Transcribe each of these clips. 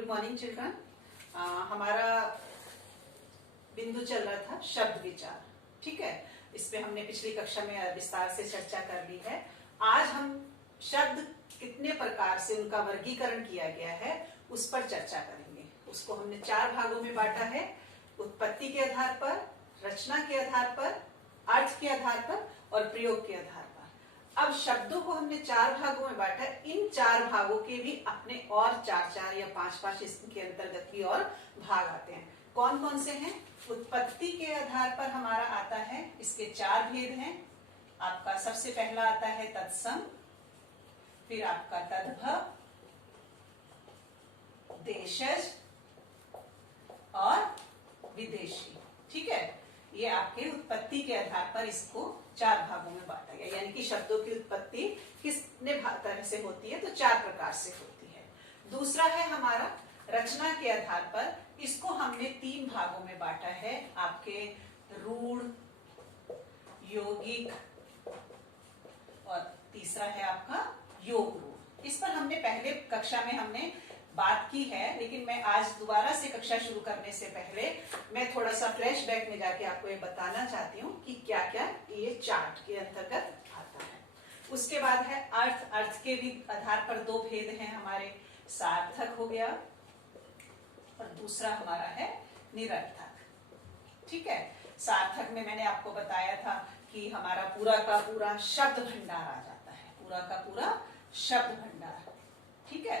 Good morning children. हमारा बिंदु चल रहा था शब्द विचार। ठीक है, इस पे हमने पिछली कक्षा में विस्तार से चर्चा कर ली है। आज हम शब्द कितने प्रकार से उनका वर्गीकरण किया गया है उस पर चर्चा करेंगे। उसको हमने 4 भागों में बांटा है, उत्पत्ति के आधार पर, रचना के आधार पर, अर्थ के आधार पर और प्रयोग के आधार पर। अब शब्दों को हमने 4 भागों में बांटा। इन 4 भागों के भी अपने और 4 या 5 इसके अंतर्गत की और भाग आते हैं। कौन कौन से हैं? उत्पत्ति के आधार पर हमारा आता है, इसके 4 भेद हैं। आपका सबसे पहला आता है तत्सम, फिर आपका तद्भव, देशज और विदेशी। ठीक है, ये आपके उत्पत्ति के आधार पर इसको 4 भागों में बांटा गया। यानी कि शब्दों की उत्पत्ति कितने तरह से होती है? तो 4 प्रकार से होती है। दूसरा है हमारा रचना के आधार पर, इसको हमने 3 भागों में बांटा है। आपके रूढ़, यौगिक और तीसरा है आपका योग रूढ़। इस पर हमने पहले कक्षा में हमने बात की है, लेकिन मैं आज दोबारा से कक्षा शुरू करने से पहले मैं थोड़ा सा फ्लैशबैक में जाके आपको ये बताना चाहती हूँ कि क्या क्या ये चार्ट के अंतर्गत आता है। उसके बाद है अर्थ। अर्थ के भी आधार पर 2 भेद हैं हमारे, सार्थक हो गया और दूसरा हमारा है निरर्थक। ठीक है, सार्थक में मैंने आपको बताया था कि हमारा पूरा का पूरा शब्द भंडार आ जाता है, पूरा का पूरा शब्द भंडार। ठीक है,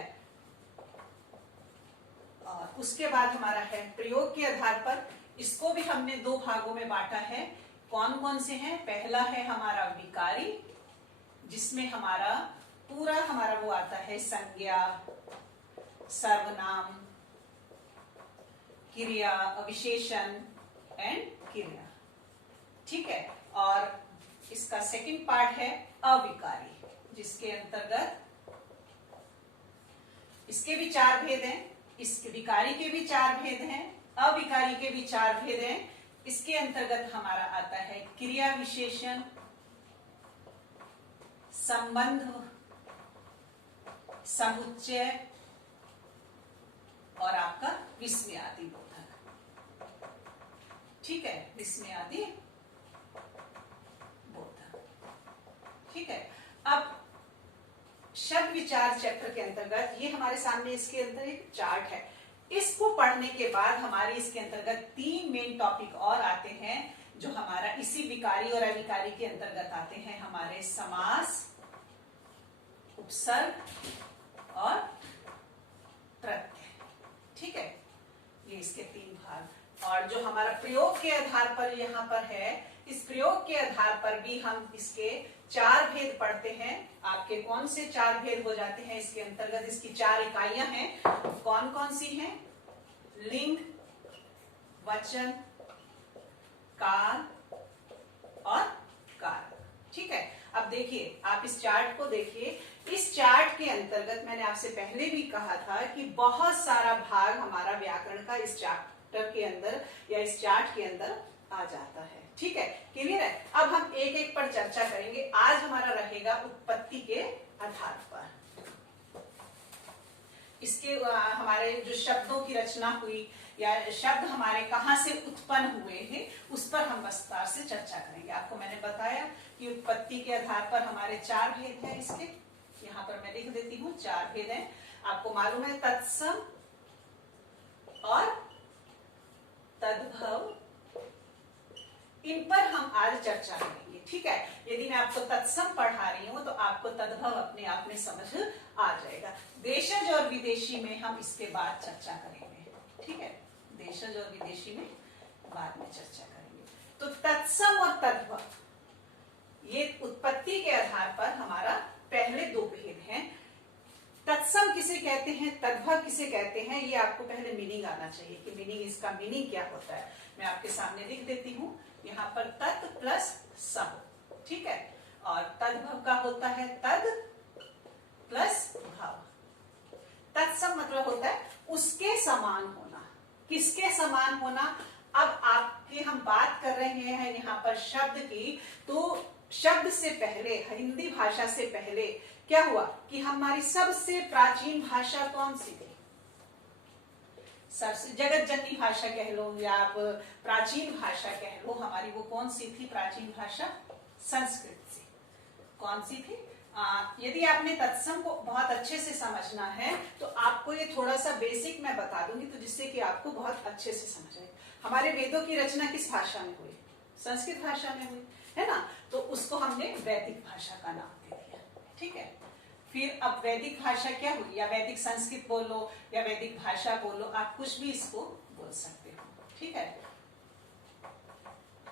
और उसके बाद हमारा है प्रयोग के आधार पर, इसको भी हमने 2 भागों में बांटा है। कौन कौन से हैं? पहला है हमारा विकारी, जिसमें हमारा पूरा हमारा वो आता है संज्ञा, सर्वनाम, क्रिया, विशेषण एंड क्रिया। ठीक है, और इसका सेकंड पार्ट है अविकारी, जिसके अंतर्गत इसके भी 4 भेद हैं। इस विकारी के भी 4 भेद हैं, अविकारी के भी 4 भेद हैं। इसके अंतर्गत हमारा आता है क्रिया विशेषण, संबंध, समुच्चय और आपका विस्मयादि बोधक। ठीक है, विस्मयादि बोधक। ठीक है, अब शब्द विचार चैप्टर के अंतर्गत ये हमारे सामने इसके अंदर एक चार्ट है। इसको पढ़ने के बाद हमारे इसके अंतर्गत 3 मेन टॉपिक और आते हैं, जो हमारा इसी विकारी और अविकारी के अंतर्गत आते हैं। हमारे समास, उपसर्ग और प्रत्यय। ठीक है, ये इसके 3 भाग। और जो हमारा प्रयोग के आधार पर यहाँ पर है, इस प्रयोग के आधार पर भी हम इसके 4 भेद पढ़ते हैं। आपके कौन से 4 भेद हो जाते हैं इसके अंतर्गत? इसकी 4 इकाइयां हैं। कौन कौन सी हैं? लिंग, वचन, काल और कारक। ठीक है, अब देखिए, आप इस चार्ट को देखिए। इस चार्ट के अंतर्गत मैंने आपसे पहले भी कहा था कि बहुत सारा भाग हमारा व्याकरण का इस चैप्टर के अंदर या इस चार्ट के अंदर आ जाता है। ठीक है, क्लियर है? अब हम एक एक पर चर्चा करेंगे। आज हमारा रहेगा उत्पत्ति के आधार पर। इसके हमारे जो शब्दों की रचना हुई या शब्द हमारे कहां से उत्पन्न हुए हैं, उस पर हम विस्तार से चर्चा करेंगे। आपको मैंने बताया कि उत्पत्ति के आधार पर हमारे 4 भेद हैं। इसके यहाँ पर मैं लिख देती हूँ, 4 भेद हैं। आपको मालूम है तत्सम और तद्भव, इन पर हम आज चर्चा करेंगे। ठीक है, यदि मैं आपको तत्सम पढ़ा रही हूं तो आपको तद्भव अपने आप में समझ आ जाएगा। देशज और विदेशी में हम इसके बाद चर्चा करेंगे। ठीक है, देशज और विदेशी में बाद में चर्चा करेंगे। तो तत्सम और तद्भव, ये उत्पत्ति के आधार पर हमारा पहले 2 भेद हैं। तत्सम किसे कहते हैं, तद्भव किसे कहते हैं, ये आपको पहले मीनिंग आना चाहिए कि मीनिंग, इसका मीनिंग क्या होता है। मैं आपके सामने लिख देती हूँ यहाँ पर तत् प्लस सम। ठीक है, और तद्भव का होता है तद प्लस भव। तत्सम मतलब होता है उसके समान होना। किसके समान होना? अब आपकी हम बात कर रहे हैं यहाँ पर शब्द की, तो शब्द से पहले, हिंदी भाषा से पहले क्या हुआ कि हमारी सबसे प्राचीन भाषा कौन सी थी? सबसे जगत जननी भाषा कह लो या आप प्राचीन भाषा कह लो, हमारी वो कौन सी थी प्राचीन भाषा? संस्कृत से। कौन सी थी? यदि आपने तत्सम को बहुत अच्छे से समझना है तो आपको ये थोड़ा सा बेसिक मैं बता दूंगी, तो जिससे कि आपको बहुत अच्छे से समझ आए। हमारे वेदों की रचना किस भाषा में हुई? संस्कृत भाषा में हुई, है ना? तो उसको हमने वैदिक भाषा का नाम दे दिया, ठीक है। फिर अब वैदिक भाषा क्या हुई? या वैदिक संस्कृत बोलो या वैदिक भाषा बोलो, आप कुछ भी इसको बोल सकते हो, ठीक है।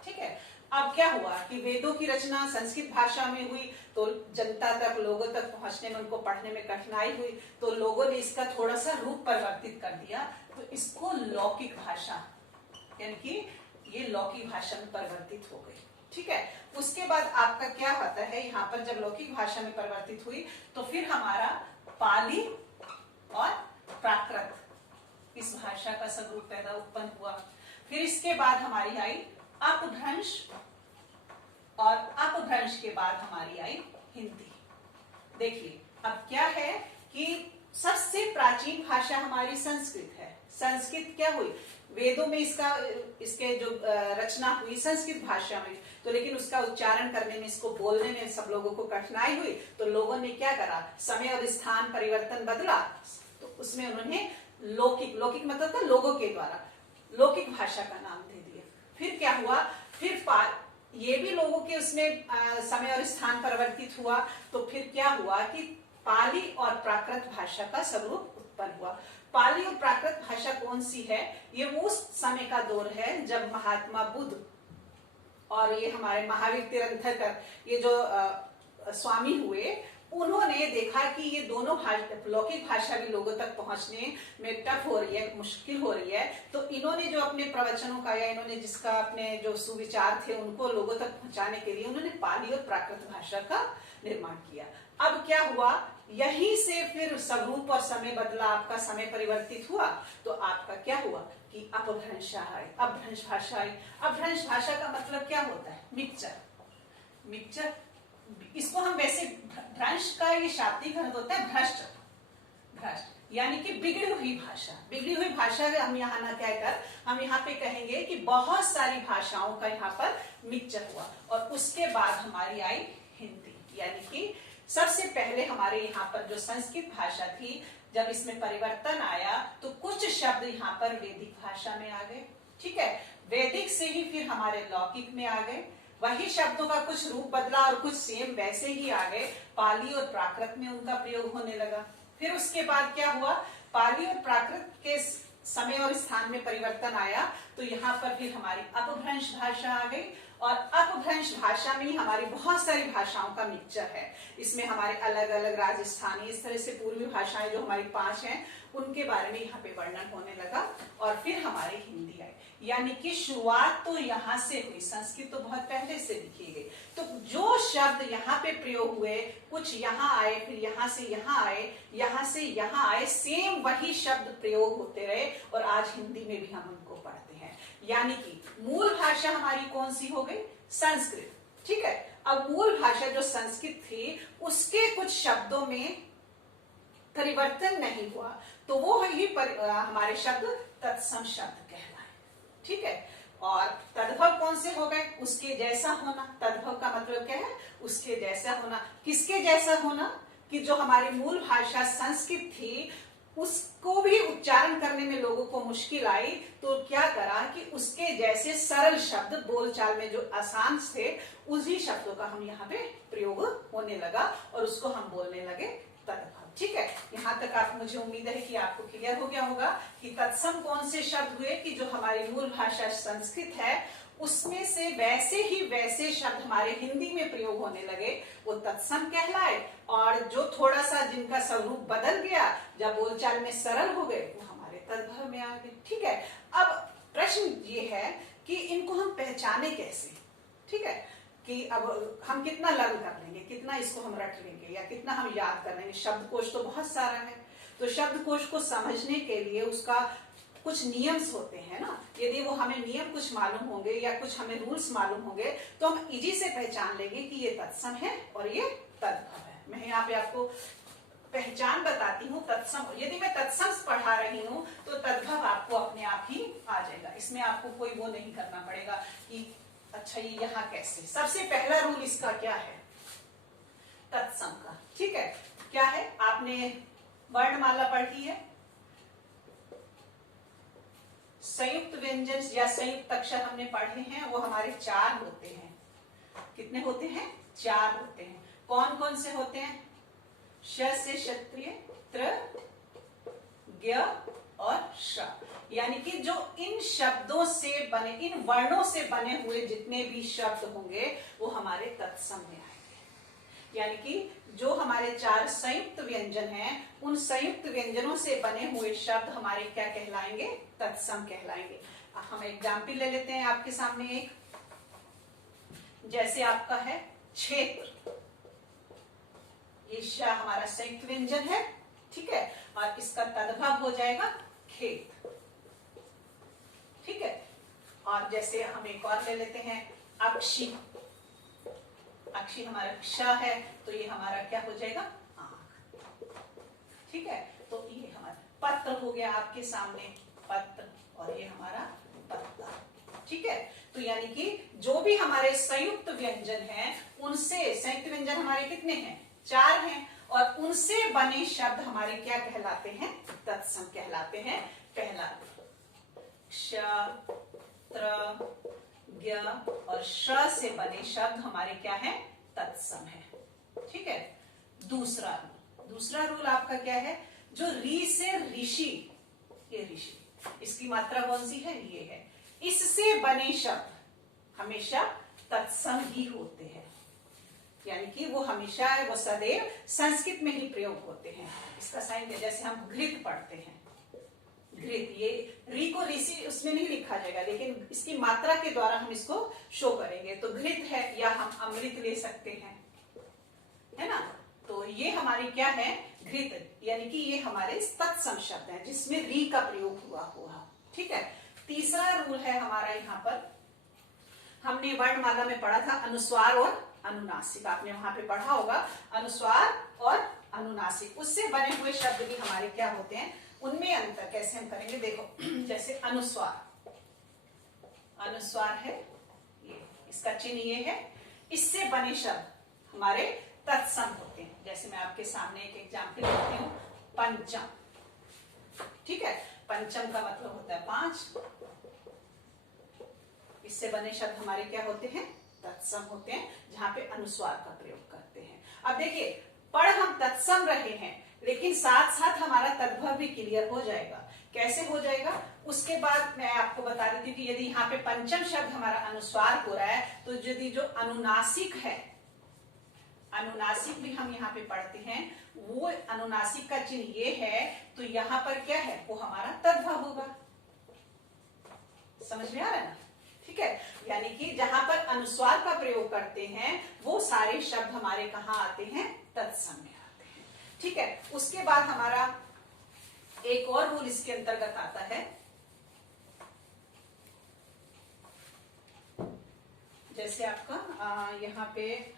ठीक है, अब क्या हुआ कि वेदों की रचना संस्कृत भाषा में हुई तो जनता तक, लोगों तक पहुंचने में, उनको पढ़ने में कठिनाई हुई, तो लोगों ने इसका थोड़ा सा रूप परिवर्तित कर दिया, तो इसको लौकिक भाषा, यानी कि ये लौकिक भाषा में परिवर्तित हो गई, ठीक है। उसके बाद आपका क्या होता है, यहाँ पर जब लौकिक भाषा में परिवर्तित हुई तो फिर हमारा पाली और प्राकृत, इस भाषा का स्वरूप पैदा उत्पन्न हुआ। फिर इसके बाद हमारी आई अपभ्रंश, और अपभ्रंश के बाद हमारी आई हिंदी। देखिए अब क्या है कि सबसे प्राचीन भाषा हमारी संस्कृत है। संस्कृत क्या हुई? वेदों में इसके जो रचना हुई संस्कृत भाषा में, तो लेकिन उसका उच्चारण करने में, इसको बोलने में सब लोगों को कठिनाई हुई, तो लोगों ने क्या करा, समय और स्थान परिवर्तन बदला, तो उसमें उन्होंने लौकिक, लौकिक मतलब था लोगों के द्वारा, लौकिक भाषा का नाम दे दिया। फिर क्या हुआ, फिर ये भी लोगों के उसमें समय और स्थान परिवर्तित हुआ, तो फिर क्या हुआ कि पाली और प्राकृत भाषा का स्वरूप उत्पन्न हुआ। पाली और प्राकृत भाषा कौन सी है? ये वो समय का दौर है जब महात्मा बुद्ध और ये हमारे महावीर तीर्थंकर, ये जो स्वामी हुए, उन्होंने देखा कि ये दोनों लौकिक भाषा भी लोगों तक पहुंचने में टफ हो रही है, मुश्किल हो रही है, तो इन्होंने जो अपने प्रवचनों का, या इन्होंने जिसका अपने जो सुविचार थे उनको लोगों तक पहुंचाने के लिए उन्होंने पाली और प्राकृत भाषा का निर्माण किया। अब क्या हुआ, यहीं से फिर स्वरूप और समय बदला, आपका समय परिवर्तित हुआ, तो आपका क्या हुआ कि अपभ्रंश आई, अपभ्रंश भाषा आई। अपभ्रंश भाषा का मतलब क्या होता है? Mixture, mixture. इसको हम वैसे, भ्रंश का ये शाब्दिक अर्थ होता है भ्रष्ट, भ्रष्ट यानी कि बिगड़ी हुई भाषा। बिगड़ी हुई भाषा हम यहाँ ना कहकर हम यहाँ पे कहेंगे कि बहुत सारी भाषाओं का यहाँ पर मिक्सचर हुआ, और उसके बाद हमारी आई हिंदी। यानी कि सबसे पहले हमारे यहाँ पर जो संस्कृत भाषा थी, जब इसमें परिवर्तन आया तो कुछ शब्द यहाँ पर वैदिक भाषा में आ गए, ठीक है। वैदिक से ही फिर हमारे लौकिक में आ गए, वही शब्दों का कुछ रूप बदला और कुछ सेम वैसे ही आ गए, पाली और प्राकृत में उनका प्रयोग होने लगा। फिर उसके बाद क्या हुआ, पाली और प्राकृत के समय और स्थान में परिवर्तन आया, तो यहाँ पर फिर हमारी अपभ्रंश भाषा आ गई, और अपभ्रंश भाषा में ही हमारी बहुत सारी भाषाओं का मिक्सचर है। इसमें हमारे अलग अलग राजस्थानी, इस तरह से पूर्वी भाषाएं जो हमारी 5 हैं, उनके बारे में यहाँ पे वर्णन होने लगा, और फिर हमारी हिंदी आई। यानी कि शुरुआत तो यहाँ से हुई, संस्कृत तो बहुत पहले से लिखी गई, तो जो शब्द यहाँ पे प्रयोग हुए, कुछ यहाँ आए, फिर यहाँ से यहाँ आए, यहाँ से यहाँ आए, सेम वही शब्द प्रयोग होते रहे, और आज हिंदी में भी हम उनको पढ़ते हैं। यानी कि मूल भाषा हमारी कौन सी हो गई? संस्कृत, ठीक है। अब मूल भाषा जो संस्कृत थी, उसके कुछ शब्दों में परिवर्तन नहीं हुआ, तो वो ही हमारे शब्द तत्सम शब्द कहलाए, ठीक है। और तद्भव कौन से हो गए? उसके जैसा होना। तद्भव का मतलब क्या है? उसके जैसा होना। किसके जैसा होना? कि जो हमारी मूल भाषा संस्कृत थी, उसको भी उच्चारण करने में लोगों को मुश्किल आई, तो क्या करा कि उसके जैसे सरल शब्द, बोलचाल में जो आसान थे, उसी शब्दों का हम यहाँ पे प्रयोग होने लगा, और उसको हम बोलने लगे तद्भव, ठीक है। यहाँ तक आप, मुझे उम्मीद है कि आपको क्लियर हो गया होगा कि तत्सम कौन से शब्द हुए कि जो हमारी मूल भाषा संस्कृत है, उसमें से वैसे ही वैसे शब्द हमारे हिंदी में प्रयोग होने लगे, वो तत्सम कहलाए, और जो थोड़ा सा जिनका स्वरूप बदल गया, जब बोलचाल में सरल हो गए, वो हमारे तद्भव में आ गए, ठीक है। अब प्रश्न ये है कि इनको हम पहचाने कैसे, ठीक है, कि अब हम कितना लर्न कर लेंगे, कितना इसको हम रट लेंगे, या कितना हम याद कर लेंगे। शब्दकोश तो बहुत सारा है, तो शब्दकोश को समझने के लिए उसका कुछ नियम्स होते हैं ना। यदि वो हमें नियम कुछ मालूम होंगे या कुछ हमें रूल्स मालूम होंगे, तो हम इजी से पहचान लेंगे कि ये तत्सम है और ये तद्भव है। मैं यहाँ पे आपको पहचान बताती हूँ तत्सम। यदि मैं तत्सम पढ़ा रही हूँ तो तद्भव आपको अपने आप ही आ जाएगा, इसमें आपको कोई वो नहीं करना पड़ेगा कि अच्छा ये यहाँ कैसे। सबसे पहला रूल इसका क्या है तत्सम का, ठीक है, क्या है, आपने वर्णमाला पढ़ी है, संयुक्त व्यंजन या संयुक्त अक्षर हमने पढ़े हैं, वो हमारे 4 होते हैं। कितने होते हैं? 4 होते हैं। कौन कौन से होते हैं? श से क्षत्रिय, त्र, ज्ञ और श। यानी कि जो इन शब्दों से बने, इन वर्णों से बने हुए जितने भी शब्द होंगे वो हमारे तत्सम में आएंगे। यानी कि जो हमारे 4 संयुक्त व्यंजन हैं, उन संयुक्त व्यंजनों से बने हुए शब्द हमारे क्या कहलाएंगे? तत्सम कहलाएंगे। हम एग्जाम्पल ले लेते हैं आपके सामने एक, जैसे आपका है क्षेत्र, ये श हमारा संयुक्त व्यंजन है, ठीक है, और इसका तद्भव हो जाएगा खेत, ठीक है। और जैसे हम एक और ले लेते हैं अक्षी, अक्षी हमारा क्ष है तो ये हमारा क्या हो जाएगा? आंख, ठीक है। तो ये हमारा पत्र हो गया आपके सामने, पत्र, और ये हमारा पत्ता, ठीक है। तो यानी कि जो भी हमारे संयुक्त व्यंजन हैं, उनसे संयुक्त व्यंजन हमारे कितने हैं? 4 हैं, और उनसे बने शब्द हमारे क्या कहलाते हैं? तत्सम कहलाते हैं। पहला क्ष, त्र, ज्ञ और श से बने शब्द हमारे क्या है? तत्सम है, ठीक है। दूसरा रूल आपका क्या है? जो री से ऋषि, ये ऋषि, इसकी मात्रा कौन सी है? ये है। इससे बने शब्द हमेशा तत्सम ही होते हैं, यानी कि वो हमेशा, वो सदैव संस्कृत में ही प्रयोग होते हैं। इसका साइन जैसे हम घृत पढ़ते हैं, घृत, ये री को ऋषि उसमें नहीं लिखा जाएगा, लेकिन इसकी मात्रा के द्वारा हम इसको शो करेंगे। तो घृत है, या हम अमृत ले सकते हैं, है ना। तो ये हमारी क्या है? घृत, यानी कि ये हमारे तत्सम शब्द हैं जिसमें री का प्रयोग हुआ, ठीक है। तीसरा रूल है हमारा, यहाँ पर हमने वर्णमाला में पढ़ा था अनुस्वार और अनुनासिक, आपने वहां पे पढ़ा होगा अनुस्वार और अनुनासिक, उससे बने हुए शब्द भी हमारे क्या होते हैं? उनमें अंतर कैसे हम करेंगे, देखो। जैसे अनुस्वार, अनुस्वार है ये, इसका चिन्ह ये है, इससे बने शब्द हमारे तत्सम होते हैं। जैसे मैं आपके सामने एक एग्जाम्पल देती हूँ, पंचम, ठीक है। पंचम का मतलब होता है 5, इससे बने शब्द हमारे क्या होते हैं? तत्सम होते हैं, जहां पे अनुस्वार का प्रयोग करते हैं। अब देखिए, पढ़ हम तत्सम रहे हैं, लेकिन साथ साथ हमारा तद्भव भी क्लियर हो जाएगा। कैसे हो जाएगा? उसके बाद मैं आपको बता देती हूँ कि यदि यहाँ पे पंचम शब्द हमारा अनुस्वार हो रहा है, तो यदि जो अनुनासिक है, अनुनासिक भी हम यहाँ पे पढ़ते हैं, वो अनुनासिक का चिन्ह ये है, तो यहाँ पर क्या है? वो हमारा तद्भव होगा। समझ में आ रहा है ना? ठीक है। यानी कि जहां पर अनुस्वार का प्रयोग करते हैं, वो सारे शब्द हमारे कहाँ आते हैं? तत्सम में आते हैं, ठीक है। उसके बाद हमारा एक और रूल इसके अंतर्गत आता है, जैसे आपका यहाँ पे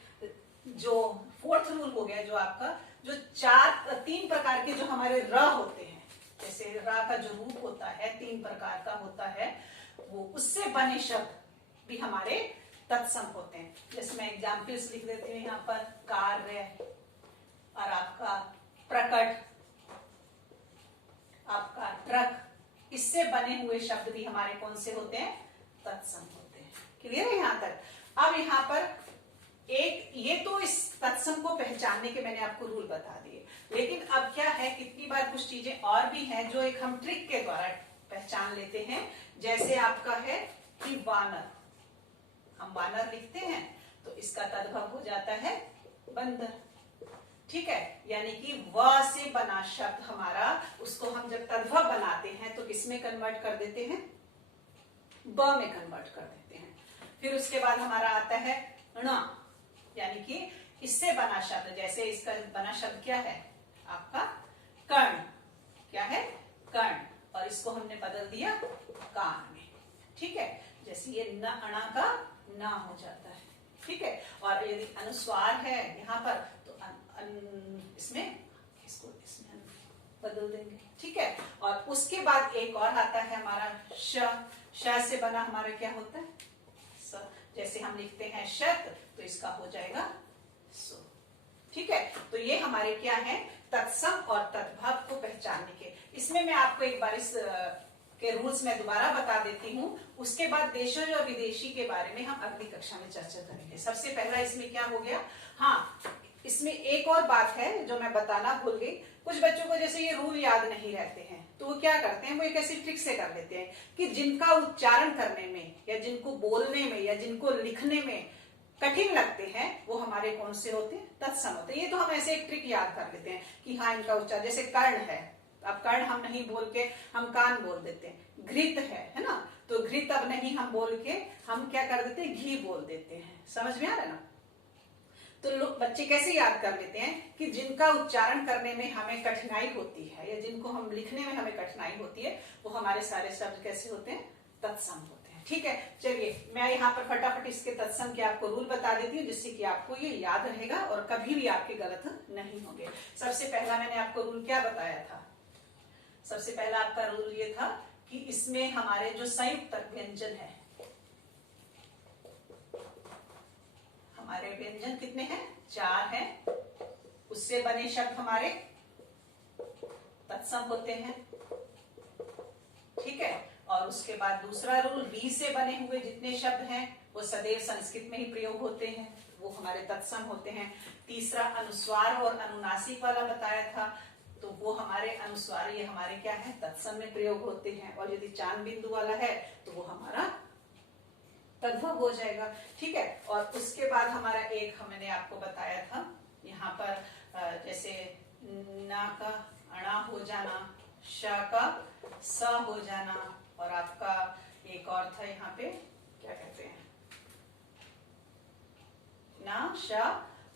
जो 4th रूल हो गया, जो आपका जो 3 प्रकार के जो हमारे र होते हैं, जैसे र का जो रूप होता है 3 प्रकार का होता है, वो उससे बने शब्द भी हमारे तत्सम होते हैं। जैसे मैं एग्जाम्पल्स लिख देती हूँ यहाँ पर, कार्य और आपका प्रकट, आपका ट्रक, इससे बने हुए शब्द भी हमारे कौन से होते हैं? तत्सम होते हैं। क्लियर है यहाँ तक? अब यहाँ पर एक, ये तो इस तत्सम को पहचानने के मैंने आपको रूल बता दिए, लेकिन अब क्या है, कितनी बार कुछ चीजें और भी हैं जो एक हम ट्रिक के द्वारा पहचान लेते हैं। जैसे आपका है कि वानर, हम वानर लिखते हैं तो इसका तद्भव हो जाता है बंदर, ठीक है। यानी कि व से बना शब्द हमारा, उसको हम जब तद्भव बनाते हैं तो किसमें कन्वर्ट कर देते हैं? ब में कन्वर्ट कर देते हैं। फिर उसके बाद हमारा आता है ण, यानी कि इससे बना शब्द, जैसे इसका बना शब्द क्या है आपका? कर्ण, क्या है? कर्ण, और इसको हमने बदल दिया कान में, ठीक है। जैसे ये न, अणा का ना हो जाता है, ठीक है। और यदि अनुस्वार है यहाँ पर तो इसमें इसको बदल देंगे, ठीक है। और उसके बाद एक और आता है हमारा श से बना हमारा क्या होता है स। जैसे हम लिखते हैं शत, तो इसका हो जाएगा सो, ठीक है। तो ये हमारे क्या है, तत्सम और तद्भव को पहचानने के। इसमें मैं आपको एक बार इस के रूल्स में दोबारा बता देती हूँ, उसके बाद देशज और विदेशी के बारे में हम अगली कक्षा में चर्चा करेंगे। सबसे पहला इसमें क्या हो गया, हाँ इसमें एक और बात है जो मैं बताना भूल गई। कुछ बच्चों को जैसे ये रूल याद नहीं रहते हैं, तो वो क्या करते हैं, वो एक ऐसी ट्रिक से कर लेते हैं कि जिनका उच्चारण करने में या जिनको बोलने में या जिनको लिखने में कठिन लगते हैं वो हमारे कौन से होते हैं, तत्सम होते हैं। ये तो हम ऐसे एक ट्रिक याद कर लेते हैं कि हाँ इनका उच्चारण, जैसे कर्ण है, अब कर्ण हम नहीं बोल के हम कान बोल देते हैं। घृत है ना, तो घृत अब नहीं हम बोल के हम क्या कर देते हैं, घी बोल देते हैं। समझ में आ रहा है ना। तो लोग बच्चे कैसे याद कर लेते हैं कि जिनका उच्चारण करने में हमें कठिनाई होती है या जिनको हम लिखने में हमें कठिनाई होती है, वो हमारे सारे शब्द कैसे होते हैं, तत्सम होते हैं, ठीक है। चलिए मैं यहाँ पर फटाफट इसके तत्सम के आपको रूल बता देती हूँ, जिससे कि आपको ये याद रहेगा और कभी भी आपके गलत नहीं होंगे। सबसे पहला मैंने आपको रूल क्या बताया था, सबसे पहला आपका रूल ये था कि इसमें हमारे जो संयुक्त व्यंजन है, हमारे व्यंजन कितने हैं, 4 हैं, उससे बने शब्द हमारे तत्सम होते हैं, ठीक है। और उसके बाद दूसरा रूल, वी से बने हुए जितने शब्द हैं वो सदैव संस्कृत में ही प्रयोग होते हैं, वो हमारे तत्सम होते हैं। तीसरा अनुस्वार और अनुनासिक वाला बताया था, तो वो हमारे अनुस्वार ये हमारे क्या है, तत्सम में प्रयोग होते हैं। और यदि चांद बिंदु वाला है तो वो हमारा तद्भव हो जाएगा, ठीक है। और उसके बाद हमारा एक मैंने आपको बताया था यहाँ पर जैसे ना का अणा हो जाना, श का स हो जाना, और आपका एक और था यहाँ पे क्या कहते हैं, ना श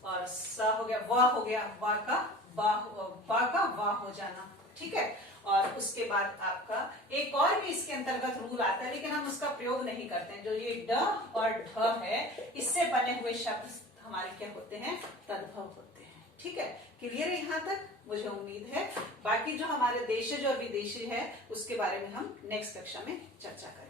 और स हो गया, व हो गया, व का वाह हो जाना, ठीक है। और उसके बाद आपका एक और भी इसके अंतर्गत रूल आता है, लेकिन हम उसका प्रयोग नहीं करते हैं। जो ये ड और ढ है, इससे बने हुए शब्द हमारे क्या होते हैं, तद्भव होते हैं, ठीक है। क्लियर है यहाँ तक, मुझे उम्मीद है। बाकी जो हमारे देशज और विदेशी है उसके बारे में हम नेक्स्ट कक्षा में चर्चा करेंगे।